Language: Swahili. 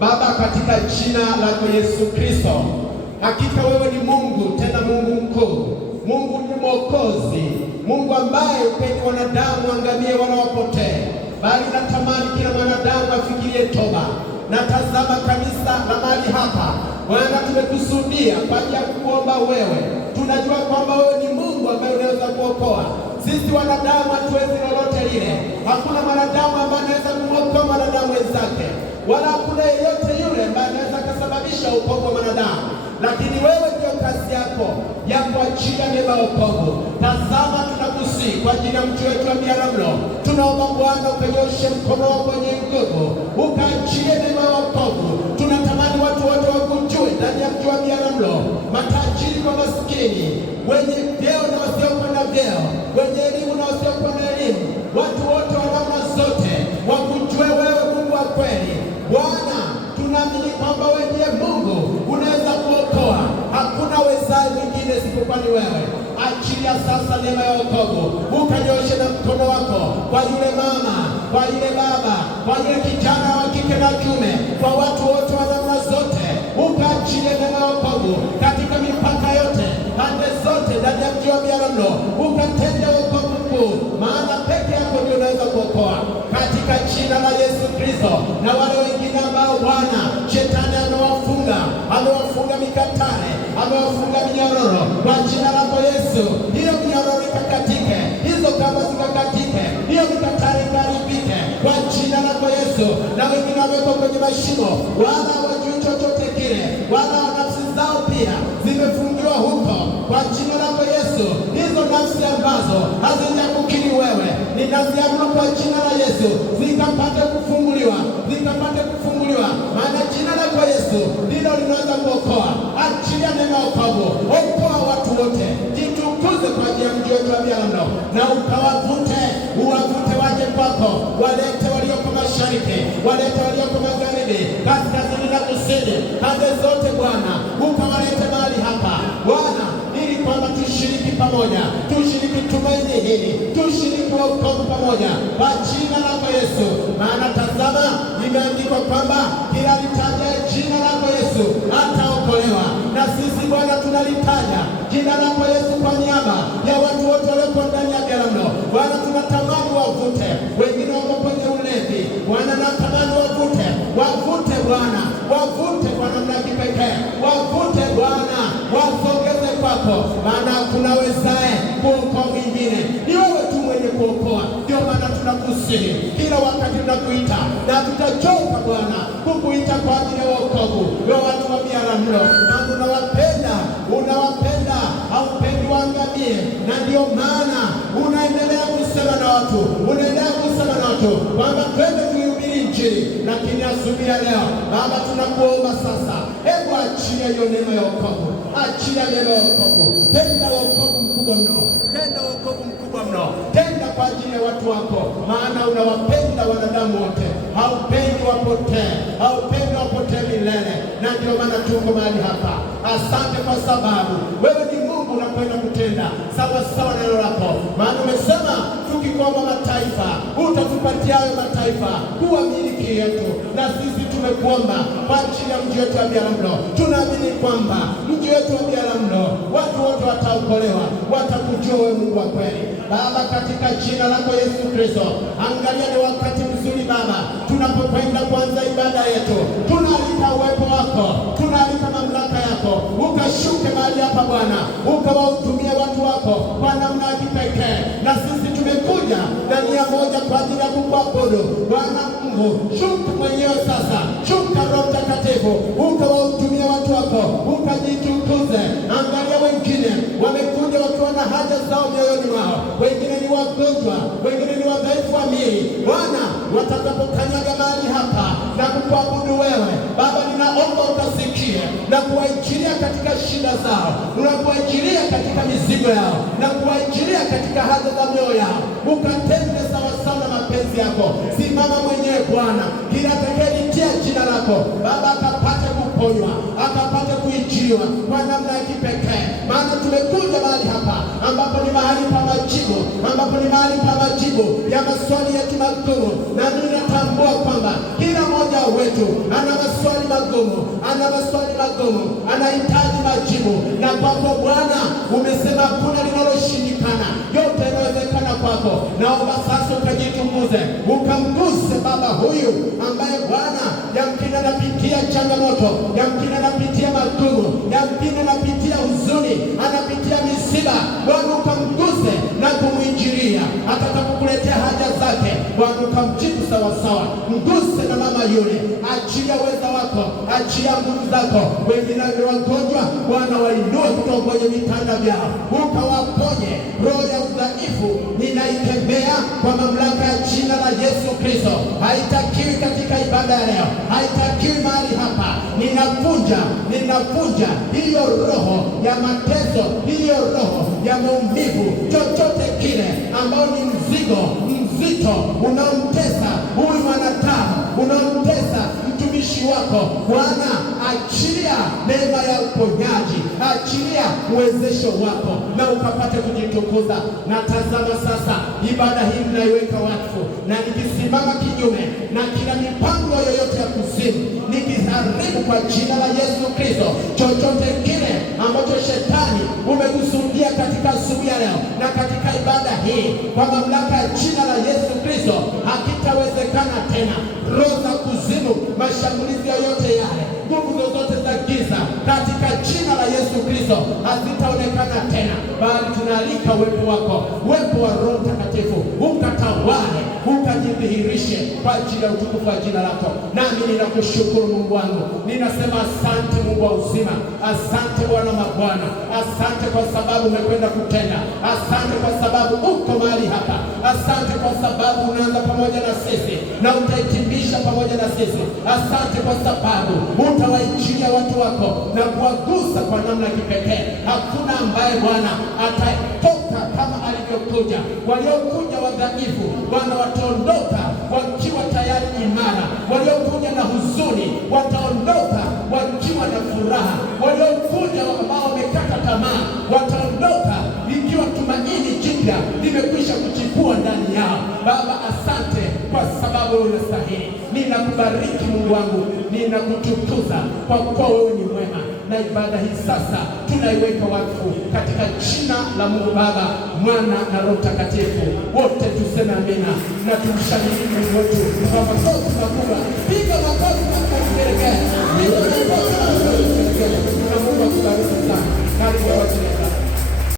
Baba, katika jina lako Yesu Kristo, hakika wewe ni Mungu, tena Mungu mkuu. Mungu ni Mwokozi, Mungu ambaye upendi wanadamu angamie wala wapotee, bali natamani kila mwanadamu afikirie toba. Na tazama kanisa la mahali hapa, Bwana, tumekusudia kwa ajili ya kuomba wewe. Tunajua kwamba wewe ni Mungu ambaye unaweza kuokoa. Sisi wanadamu hatuwezi lolote lile. Hakuna mwanadamu ambaye anaweza kumwokoa mwanadamu wenzake, wala hakuna yeyote yule ambaye anaweza kusababisha wokovu wa mwanadamu. Lakini wewe ndio kazi yako ya kuachilia neema ya wokovu. Tazama, tunakusihi kwa ajili ya mtu wetu wa Biharamulo. Tunaomba Bwana ukanyoshe mkono wako wenye nguvu, ukaachilie neema ya wokovu. Tunatamani watu wote wakujue ndani ya mji wa Biharamulo, matajiri kwa maskini, wenye vyeo na wasiokuwa na vyeo, wenye elimu na wasiokuwa na elimu, watu wote wa namna zote wakujue wewe, Mungu wa kweli. Bwana, tunaamini kwamba wewe ndiye Mungu unaweza kuokoa. Hakuna wezaye mwingine isipokuwa ni wewe. Achilia sasa neema ya wokovu, ukanyoshe na mkono wako kwa yule mama, kwa yule baba, kwa yule kijana wa kike na kiume, kwa watu wote wa namna zote. Ukaachilie neema ya wokovu katika mipaka yote, pande zote ndani ya mji wa Biharamulo. Ukatende wokovu mkuu, maana peke yako ndio unaweza kuokoa, katika jina la Yesu Kristo. Na wale wengine ambao Bwana shetani amewafunga mikatale, amewafunga minyororo, kwa jina lako Yesu, hiyo minyororo ikakatike, hizo kamba zikakatike, hiyo mikatale ikaribike kwa jina lako Yesu. Na wengine wameko kwenye mashimo, wala hawajui chochote kile, wala nafsi zao pia zimefungiwa huko, kwa jina lako Yesu. Hizo nafsi ambazo hazijakukiri wewe, ninaziamuru kwa jina la Yesu zikapate kufunguliwa, zikapate kufunguliwa, maana jina lako Yesu ndilo linaweza kuokoa. Achilia neema ya wokovu, okoa watu wote, jitukuze kwa ajili ya mji wetu wa Biharamulo, na ukawavute, uwavute waje kwako. Walete walioko mashariki, walete walioko magharibi, kaskazini na kusini, pande zote Bwana, ukawalete mahali hapa Bwana, ili kwamba tushiriki pamoja, tushiriki tumaini hili, tushiriki wokovu pamoja kwa jina lako Yesu. Maana tazama, imeandikwa kwamba kila litaja jina lako Yesu ataokolewa. Na sisi Bwana tunalitaja jina lako Yesu kwa niaba ya watu wote walioko ndani ya Biharamulo. Bwana, tunatamani wavute, wengine wako kwenye ulevi Bwana, natamani wavute Bwana, wavute kwa namna ya kipekee, wavute Bwana, wasogeze kwako, maana hakuna wezaye kuokoa mwingine, ni wewe tu mwenye kuokoa. Ndio maana tunakusihi kila wakati, tunakuita na tutachoka Bwana kukuita kwa ajili ya wokovu wa watu wa Biharamulo. Maana unawapenda, haupendi waangamie, na ndio maana unaendelea kusema na watu, kwamba twende kuhubiri Injili. Lakini asubuhi ya leo Baba, tunakuomba sasa, hebu achilia hiyo neema ya wokovu, achilia neema ya wokovu, tenda wokovu mkubwa mno, tenda kwa ajili ya watu wako, maana unawapenda wanadamu wote, haupendi wapotee milele. Na ndio maana tuko mahali hapa. Asante kwa sababu wewe ni Mungu unakwenda kutenda sawa sawa na neno lako, maana umesema tukikuomba mataifa utatupatia hayo mataifa kuwa miliki yetu. Na sisi tumekuomba kwa ajili ya mji wetu wa Biharamulo. Tunaamini kwamba mji wetu wa Biharamulo watu wote wataokolewa, watakujua wewe Mungu wa kweli. Baba, katika jina lako Yesu Kristo, angalia ni wakati mzuri Baba, tunapokwenda kuanza ibada yetu. Tunaalika uwepo wako, tunaalika mamlaka yako, ukashuke mahali hapa Bwana, ukawahudumia watu wako kwa namna ya kipekee. Na sisi tumekuja na nia moja kwa ajili ya kukuabudu Bwana Mungu. Shuka mwenyewe sasa, shuka Roho Mtakatifu, ukawahudumia watu wako, ukajitukuze. Angalia wengine wamekuja wakiwa na haja zao mioyoni mwao, wengine ni wagonjwa, wengine ni wadhaifu wa miili. Bwana, watakapokanyaga mahali hapa na kukuabudu wewe Baba, ninaomba ukasikie na kuwaijilia katika shida zao, na kuwaijilia katika mizigo yao, na kuwaijilia katika haja za mioyo yao, ukatende sawa sawa na mapenzi yako. Simama mwenyewe Bwana, kila atakayelitia jina lako Baba akapate kuponywa, akapate kuijiliwa kwa namna ya kipekee. Maana tumekuja mahali hapa ambapo ni mahali pa majibu, ambapo ni mahali pa majibu ya maswali yetu magumu. Na mimi natambua kwamba kila mmoja wetu ana maswali magumu, ana maswali magumu, anahitaji majibu. Na kwako Bwana umesema hakuna linaloshindikana, yote yanawezekana kwako. Naomba sasa ukajichunguze, ukamguse baba huyu ambaye Bwana yamkini anapitia changamoto, yamkini anapitia magumu, yamkini anapitia huzuni, anapitia misiba. Bwana ukamguse na kumwinjilia, atakapokuletea haja zake Bwana ukamjibu sawasawa. Mguse na mama yule, achia uweza wako, achia nguvu zako. Wengine ni wagonjwa, Bwana wainue kutoka kwenye vitanda vyao, ukawaponye. Roho ya udhaifu ninaikemea kwa mamlaka ya jina la Yesu Kristo. Haitakiwi katika ibada ya leo, haitakiwi mahali hapa. Ninavunja hiyo roho ya mateso, hiyo roho ya maumivu, chochote kile ambao ni mzigo mzito unaomtesa huyu mwanadamu, unaomtesa mtumishi wako. Bwana achilia neema ya uponyaji, achilia uwezesho wako na ukapate kujitukuza. Na tazama sasa ibada hii ninaiweka wakfu, na nikisimama kinyume na kila mipango yoyote ya kuzimu, nikiharibu kwa jina la Yesu Kristo chochote kile ambacho shetani umekusudia katika asubuhi ya leo na katika ibada hii, kwa mamlaka ya jina la Yesu Kristo hakitawezekana tena. Roho za kuzimu, mashambulizi yoyote yale, nguvu zozote za giza, katika jina la Yesu Kristo hazitaonekana tena, bali tunaalika uwepo wako, uwepo wa Roho Mtakatifu ukatawale, ukajidhihirishe kwa ajili ya utukufu wa jina lako. Nami ninakushukuru Mungu wangu, ninasema asante Mungu wa uzima, asante Bwana mabwana, asante kwa sababu umekwenda kutenda, asante kwa sababu uko mahali hapa, asante kwa sababu unaanza pamoja na sisi na utahitimisha pamoja na sisi. Asante kwa sababu utawaichilia watu wako na kuwagusa kwa namna ya kipekee. Hakuna ambaye Bwana atatoka kama alivyokuja. Waliokuja wadhaifu Bwana wataondoka wakiwa tayari imara, waliokuja na huzuni wataondoka wakiwa na furaha, waliokuja ambao wamekata tamaa wataondoka ikiwa tumaini jipya limekwisha kuchipua ndani yao. Baba, asante kwa sababu wewe unastahili. Ninakubariki Mungu wangu, ninakutukuza kwa kuwa wewe ni mwema. Na ibada hii sasa tunaiweka wakfu katika jina la Mungu Baba, Mwana na Roho Mtakatifu. Wote tuseme amina na tumshangilie Mungu wetu kwa makofi makubwa. Piga makofi na kugelegea. Na Mungu akubariki sana. Karibu wote.